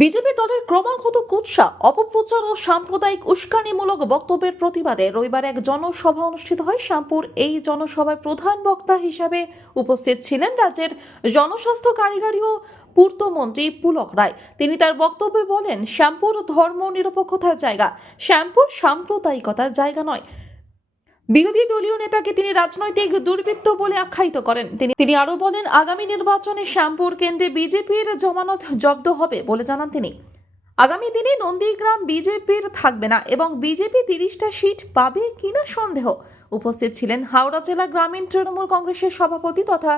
BJP দলের ক্রমাগত কুৎসা, অপপ্রচার ও সাম্প্রদায়িক উস্কানিমূলক বক্তব্যের প্রতিবাদে রবিবার এক জনসভা অনুষ্ঠিত হয়। শ্যামপুর এই জনসভায় প্রধান বক্তা হিসাবে উপস্থিত ছিলেন রাজ্যের জনস্বাস্থ্য কারিগরি ও পূর্তমন্ত্রী পুলক রায়। তিনি তার বক্তব্যে বলেন শ্যামপুর ধর্ম নিরপেক্ষতার জায়গা। শ্যামপুর সাম্প্রদায়িকতার জায়গা নয়। বিরোধী দলীয় নেতাকে তিনি রাজনৈতিক দুর্বৃত্ত বলে আখ্যায়িত করেন। তিনি তিনি আরও বলেন, আগামী নির্বাচনে শ্যামপুর কেন্দ্রে বিজেপির জমানত জব্দ হবে বলে জানান তিনি। আগামী দিনে নন্দীগ্রাম বিজেপির থাকবে না এবং বিজেপি তিরিশটা সিট পাবে কিনা সন্দেহ। উপস্থিত ছিলেন হাওড়া জেলা গ্রামীণ তৃণমূল কংগ্রেসের সভাপতি তথা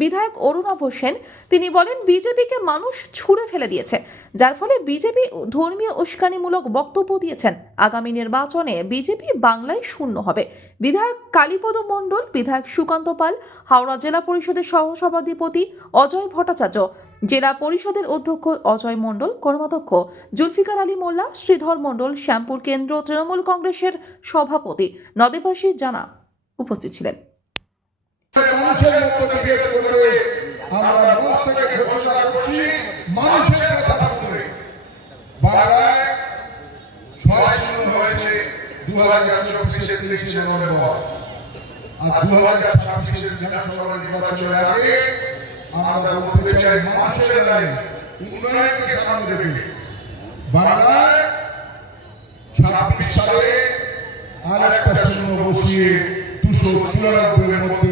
বিধায়ক অরুণাভ সেন, তিনি বলেন বিজেপিকে মানুষ ছুঁড়ে ফেলে দিয়েছে, যার ফলে বিজেপি ধর্মীয় উস্কানিমূলক বক্তব্য দিয়েছেন। আগামী নির্বাচনে বিজেপি বাংলায় শূন্য হবে। বিধায়ক কালীপদ মণ্ডল, বিধায়ক সুকান্ত পাল, হাওড়া জেলা পরিষদের সহসভাধিপতি অজয় ভট্টাচার্য, জেলা পরিষদের অধ্যক্ষ অজয় মণ্ডল, কর্মাধ্যক্ষ জুলফিকার আলী মোল্লা, শ্রীধর মণ্ডল, শ্যামপুর কেন্দ্র, তৃণমূল কংগ্রেসের সভাপতি নদেবাসী জানা উপস্থিত ছিলেন। মানুষের মতো করবে আমরা থেকে ঘোষণা করছি, মানুষের কথা বলবে বাংলায় ছয় শূন্য হয়েছে দু হাজার চব্বিশের তিরিশে নভেম্বর। আর দু হাজার ছাব্বিশের বিধানসভা নির্বাচনের আগে আমরা বলতে চাই মানুষের রায় উন্নয়নকে সামনে রেখে। বাংলায় ছাব্বিশ সালে আর একটা শূন্য বসিয়ে দুশো চুরানব্বই মধ্যে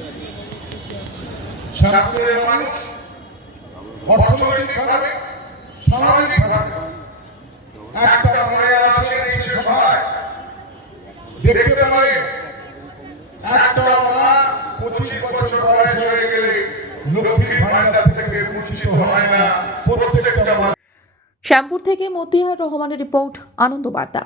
শ্যামপুরের মানুষ অর্থনৈতিকভাবে সামাজিকভাবে একটা মনে আছে এই সভায়। দেখতে পাবেন একটা মা পঁচিশ বছর বয়স হয়ে গেলে লক্ষ্মীর ভান্ডার থেকে বঞ্চিত হয় না। প্রত্যেকটা শ্যামপুর থেকে মতিহার রহমানের রিপোর্ট আনন্দ বার্তা